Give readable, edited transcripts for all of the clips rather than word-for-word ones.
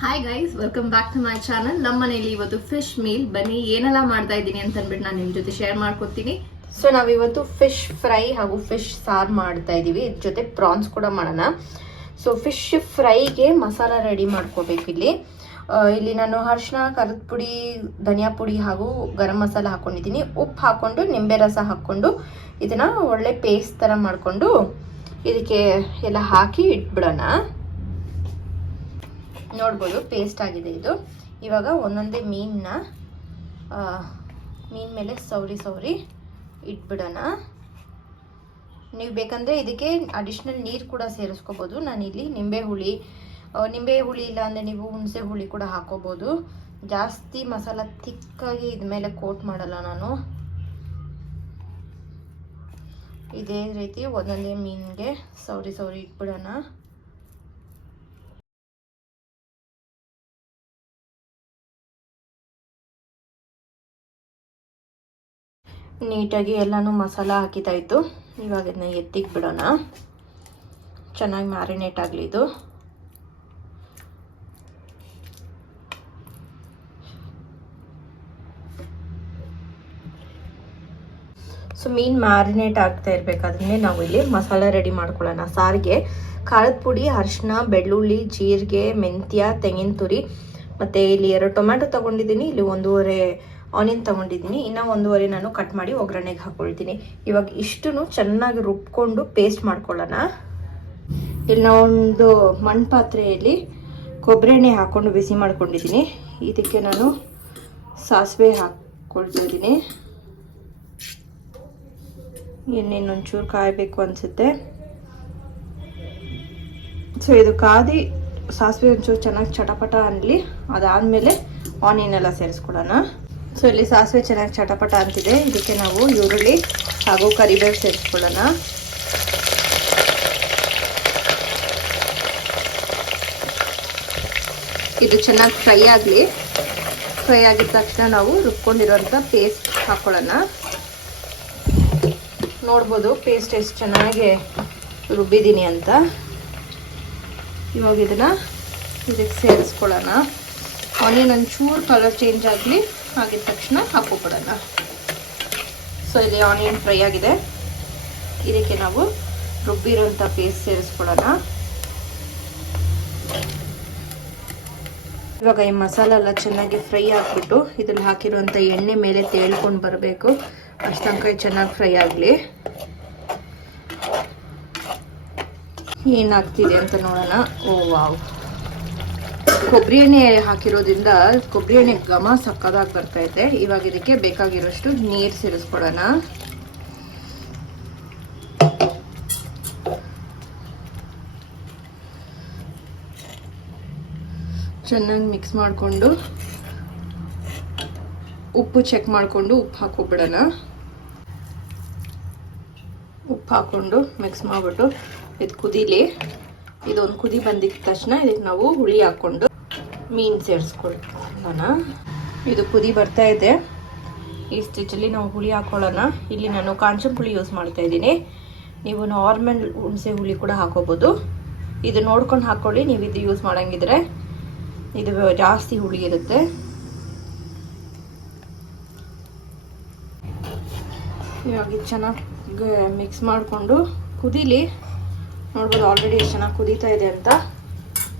Hi guys, welcome back to my channel. ನಮ್ಮ ಮನೆಯಲ್ಲಿ ಇವತ್ತು ಫಿಶ್ ಮೀಲ್. ಬನ್ನಿ ಏನೆಲ್ಲ ಮಾಡ್ತಾ ಇದ್ದೀನಿ ಅಂತ ಅಂದ್ಬಿಟ್ಟು ನಾನು ನಿಮ್ಮ ಜೊತೆ ಶೇರ್ ಮಾಡ್ಕೊತೀನಿ. ಸೊ ನಾವಿವತ್ತು ಫಿಶ್ ಫ್ರೈ ಹಾಗೂ ಫಿಶ್ ಸಾರು ಮಾಡ್ತಾ ಇದ್ದೀವಿ. ಇದ್ರ ಜೊತೆ ಪ್ರಾನ್ಸ್ ಕೂಡ ಮಾಡೋಣ. ಸೊ ಫಿಶ್ ಫ್ರೈಗೆ ಮಸಾಲ ರೆಡಿ ಮಾಡ್ಕೋಬೇಕು. ಇಲ್ಲಿ ನಾನು ಅರಿಶಿನ, ಖಾರದ ಪುಡಿ, ಧನಿಯಾ ಪುಡಿ ಹಾಗೂ ಗರಂ ಮಸಾಲ ಹಾಕೊಂಡಿದ್ದೀನಿ. ಉಪ್ಪು ಹಾಕ್ಕೊಂಡು ನಿಂಬೆ ರಸ ಹಾಕ್ಕೊಂಡು ಇದನ್ನ ಒಳ್ಳೆ ಪೇಸ್ಟ್ ಥರ ಮಾಡಿಕೊಂಡು ಇದಕ್ಕೆ ಎಲ್ಲ ಹಾಕಿ ಇಟ್ಬಿಡೋಣ. ನೋಡ್ಬೋದು ಪೇಸ್ಟ್ ಆಗಿದೆ ಇದು. ಇವಾಗ ಒಂದೊಂದೇ ಮೀನ್ ಮೇಲೆ ಸೌರಿ ಇಟ್ಬಿಡೋಣ. ನೀವು ಬೇಕಂದರೆ ಇದಕ್ಕೆ ಅಡಿಷ್ನಲ್ ನೀರು ಕೂಡ ಸೇರಿಸ್ಕೋಬೋದು. ನಾನಿಲ್ಲಿ ನಿಂಬೆ ಹುಳಿ ಇಲ್ಲ ಅಂದರೆ ನೀವು ಹುಣಸೆ ಹುಳಿ ಕೂಡ ಹಾಕೋಬೋದು. ಜಾಸ್ತಿ ಮಸಾಲ ತಿಕ್ಕಾಗಿ ಇದ್ಮೇಲೆ ಕೋಟ್ ಮಾಡಲ್ಲ ನಾನು. ಇದೇ ರೀತಿ ಒಂದೊಂದೇ ಮೀನಿಗೆ ಸೌರಿ ಇಟ್ಬಿಡೋಣ. ನೀಟಾಗಿ ಎಲ್ಲನೂ ಮಸಾಲ ಹಾಕಿದ್ದಾಯಿತು. ಇವಾಗ ಇದನ್ನ ಎತ್ತಿಗೆ ಬಿಡೋಣ. ಚೆನ್ನಾಗಿ ಮ್ಯಾರಿನೇಟ್ ಆಗಲಿ ಇದು. ಸೊ ಮೀನು ಮ್ಯಾರಿನೇಟ್ ಆಗ್ತಾ ಇರಬೇಕಾದ್ರೆ ನಾವು ಇಲ್ಲಿ ಮಸಾಲ ರೆಡಿ ಮಾಡ್ಕೊಳ್ಳೋಣ. ಸಾರಿಗೆ ಖಾರದ ಪುಡಿ, ಅರಿಶಿನ, ಬೆಳ್ಳುಳ್ಳಿ, ಜೀರಿಗೆ, ಮೆಂತ್ಯ, ತೆಂಗಿನ ತುರಿ, ಮತ್ತು ಇಲ್ಲಿ 2 ಟೊಮ್ಯಾಟೊ ತೊಗೊಂಡಿದ್ದೀನಿ. ಇಲ್ಲಿ 1.5 ಆನಿಯನ್ ತೊಗೊಂಡಿದ್ದೀನಿ. ಇನ್ನೂ 1.5 ನಾನು ಕಟ್ ಮಾಡಿ ಒಗ್ಗರಣೆಗೆ ಹಾಕ್ಕೊಳ್ತೀನಿ. ಇವಾಗ ಇಷ್ಟು ಚೆನ್ನಾಗಿ ರುಬ್ಕೊಂಡು ಪೇಸ್ಟ್ ಮಾಡ್ಕೊಳ್ಳೋಣ. ಇಲ್ಲಿ ನಾವೊಂದು ಮಣ್ಣು ಪಾತ್ರೆಯಲ್ಲಿ ಕೊಬ್ಬರಿ ಎಣ್ಣೆ ಹಾಕ್ಕೊಂಡು ಬಿಸಿ ಮಾಡ್ಕೊಂಡಿದ್ದೀನಿ. ಇದಕ್ಕೆ ನಾನು ಸಾಸಿವೆ ಹಾಕ್ಕೊಳ್ತಾ ಇದ್ದೀನಿ. ಎಣ್ಣೆನೊಂಚೂರು ಕಾಯಬೇಕು ಅನಿಸುತ್ತೆ. ಸೊ ಇದು ಕಾದಿ ಸಾಸಿವೆ ಒಂಚೂರು ಚೆನ್ನಾಗಿ ಚಟಪಟ ಅನ್ನಲಿ. ಅದಾದಮೇಲೆ ಆನಿಯನ್ ಎಲ್ಲ ಸೇರಿಸ್ಕೊಳ್ಳೋಣ. ಸೊ ಇಲ್ಲಿ ಸಾಸಿವೆ ಚೆನ್ನಾಗಿ ಚಟಪಟ ಅಂತಿದೆ. ಇದಕ್ಕೆ ನಾವು ಈರುಳ್ಳಿ ಹಾಗೂ ಕರಿಬೇವು ಸೇರಿಸ್ಕೊಳ್ಳೋಣ. ಇದು ಚೆನ್ನಾಗಿ ಫ್ರೈ ಆಗಲಿ. ಫ್ರೈ ಆಗಿದ ತಕ್ಷಣ ನಾವು ರುಬ್ಕೊಂಡಿರೋಂಥ ಪೇಸ್ಟ್ ಹಾಕ್ಕೊಳ್ಳೋಣ. ನೋಡ್ಬೋದು ಪೇಸ್ಟ್ ಎಷ್ಟು ಚೆನ್ನಾಗಿ ರುಬ್ಬಿದ್ದೀನಿ ಅಂತ. ಇವಾಗ ಇದಕ್ಕೆ ಸೇರಿಸ್ಕೊಳ್ಳೋಣ. ಆನಿಯನ್ ಒಂಚೂರು ಕಲರ್ ಚೇಂಜ್ ಆಗಲಿ. ಆಗಿದ ತಕ್ಷಣ ಹಾಕ್ಕೊಬಿಡೋಣ. ಸೊ ಇಲ್ಲಿ ಆನಿಯನ್ ಫ್ರೈ ಆಗಿದೆ. ಇದಕ್ಕೆ ನಾವು ರುಬ್ಬಿರೋಂಥ ಪೇಸ್ಟ್ ಸೇರಿಸ್ಕೊಳ್ಳೋಣ. ಇವಾಗ ಈ ಮಸಾಲ ಎಲ್ಲ ಚೆನ್ನಾಗಿ ಫ್ರೈ ಆಗಿಬಿಟ್ಟು ಇದ್ರಲ್ಲಿ ಹಾಕಿರುವಂಥ ಎಣ್ಣೆ ಮೇಲೆ ತೇಳ್ಕೊಂಡು ಬರಬೇಕು. ಅಷ್ಟು ತನಕ ಚೆನ್ನಾಗಿ ಫ್ರೈ ಆಗಲಿ. ಏನಾಗ್ತಿದೆ ಅಂತ ನೋಡೋಣ. ಓ ವಾವ್, ಕೊಬ್ಬರಿ ಎಣ್ಣೆ ಹಾಕಿರೋದ್ರಿಂದ ಕೊಬ್ಬರಿ ಎಣ್ಣೆ ಘಮ ಸಕ್ಕದಾಗಿ ಬರ್ತಾ ಇದೆ. ಇವಾಗ ಇದಕ್ಕೆ ಬೇಕಾಗಿರೋಷ್ಟು ನೀರು ಸೇರಿಸ್ಕೊಳ್ಳೋಣ. ಚೆನ್ನಾಗಿ ಮಿಕ್ಸ್ ಮಾಡಿಕೊಂಡು ಉಪ್ಪು ಚೆಕ್ ಮಾಡಿಕೊಂಡು ಉಪ್ಪು ಹಾಕೋಬಿಡೋಣ. ಉಪ್ಪು ಹಾಕ್ಕೊಂಡು ಮಿಕ್ಸ್ ಮಾಡಿಬಿಟ್ಟು ಇದು ಕುದೀಲಿ. ಇದೊಂದು ಕುದಿ ಬಂದಿದ್ದ ತಕ್ಷಣ ಇದಕ್ಕೆ ನಾವು ಹುಳಿ ಹಾಕ್ಕೊಂಡು ಮೀನು ಸೇರಿಸ್ಕೊಳ್ಳೋಣ. ಇದು ಕುದಿ ಬರ್ತಾ ಇದೆ. ಈ ಸ್ಟೇಜಲ್ಲಿ ನಾವು ಹುಳಿ ಹಾಕ್ಕೊಳ್ಳೋಣ. ಇಲ್ಲಿ ನಾನು ಕಾಂಚನ ಹುಳಿ ಯೂಸ್ ಮಾಡ್ತಾ ಇದ್ದೀನಿ. ನೀವು ನಾರ್ಮಲ್ ಹುಣಸೆ ಹುಳಿ ಕೂಡ ಹಾಕೋಬೋದು. ಇದು ನೋಡ್ಕೊಂಡು ಹಾಕ್ಕೊಳ್ಳಿ. ನೀವು ಇದು ಯೂಸ್ ಮಾಡೋಂಗಿದ್ರೆ ಇದು ಜಾಸ್ತಿ ಹುಳಿ ಇರುತ್ತೆ. ಇವಾಗ ಚೆನ್ನಾಗಿ ಮಿಕ್ಸ್ ಮಾಡಿಕೊಂಡು ಕುದೀಲಿ. ನೋಡ್ಬೋದು ಆಲ್ರೆಡಿ ಎಷ್ಟು ಚೆನ್ನಾಗಿ ಕುದೀತಾ ಇದೆ ಅಂತ.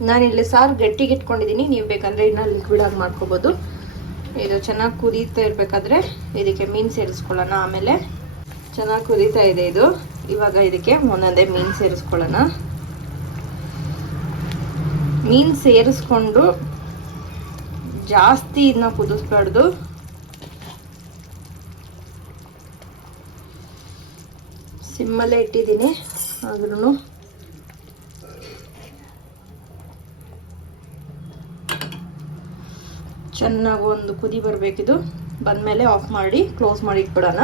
ನಾನಿಲ್ಲಿ ಸಾರು ಗಟ್ಟಿಗೆ ಇಟ್ಕೊಂಡಿದ್ದೀನಿ. ನೀವು ಬೇಕಂದರೆ ಇನ್ನೂ ಲಿಕ್ವಿಡ್ ಆಗಿ ಮಾಡ್ಕೋಬೋದು. ಇದು ಚೆನ್ನಾಗಿ ಕುದೀತಾ ಇರಬೇಕಾದ್ರೆ ಇದಕ್ಕೆ ಮೀನು ಸೇರಿಸ್ಕೊಳ್ಳೋಣ. ಆಮೇಲೆ ಚೆನ್ನಾಗಿ ಕುದೀತಾ ಇದೆ ಇದು. ಇವಾಗ ಇದಕ್ಕೆ ಒಂದೊಂದೇ ಮೀನು ಸೇರಿಸ್ಕೊಳ್ಳೋಣ. ಮೀನು ಸೇರಿಸ್ಕೊಂಡು ಜಾಸ್ತಿ ಇದನ್ನ ಕುದಿಸ್ಬಾರ್ದು. ಸಿಮ್ಮಲ್ಲೇ ಇಟ್ಟಿದ್ದೀನಿ. ಆದ್ರೂ ಚೆನ್ನಾಗಿ ಒಂದು ಕುದಿ ಬರಬೇಕಿದು. ಬಂದಮೇಲೆ ಆಫ್ ಮಾಡಿ ಕ್ಲೋಸ್ ಮಾಡಿ ಇಟ್ಬಿಡೋಣ.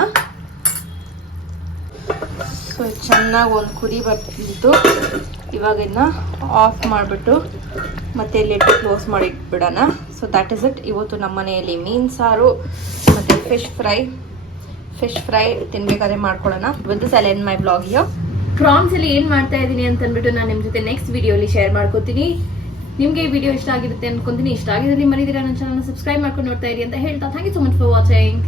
ಸೊ ಚೆನ್ನಾಗಿ ಒಂದು ಕುದಿ ಬಂತು. ಇವಾಗ ಇದನ್ನ ಆಫ್ ಮಾಡಿಬಿಟ್ಟು ಮತ್ತೆ ಲಿಡ್ ಕ್ಲೋಸ್ ಮಾಡಿ ಇಟ್ಬಿಡೋಣ. So that is it. ಇವತ್ತು ನಮ್ಮ ಮನೆಯಲ್ಲಿ ಮೀನು ಸಾರು ಮತ್ತು ಫಿಶ್ ಫ್ರೈ ತಿನ್ಬೇಕಾದ್ರೆ ಮಾಡ್ಕೊಳ್ಳೋಣ. With this I end my blog here. Prawns ಅಲ್ಲಿ ಏನು ಮಾಡ್ತಾ ಇದ್ದೀನಿ ಅಂತ ಅಂದ್ಬಿಟ್ಟು ನಾನು ನಿಮ್ಮ ಜೊತೆ ನೆಕ್ಸ್ಟ್ ವಿಡಿಯೋಲಿ ಶೇರ್ ಮಾಡ್ಕೋತೀನಿ. ನಿಮಗೆ ಈ ವಿಡಿಯೋ ಇಷ್ಟ ಆಗಿರುತ್ತೆ ಅನ್ಕೊಂತೀನಿ. ಇಷ್ಟ ಆಗಿದ್ರೆ ಮರಿದಿರಾ ನನ್ನ ಚಾನಲ್ ಸಬ್ಸ್ಕ್ರೈಬ್ ಮಾಡ್ಕೊಂಡು ನೋಡ್ತಾ ಇರಿ ಅಂತ ಹೇಳ್ತಾ thank you so much for watching.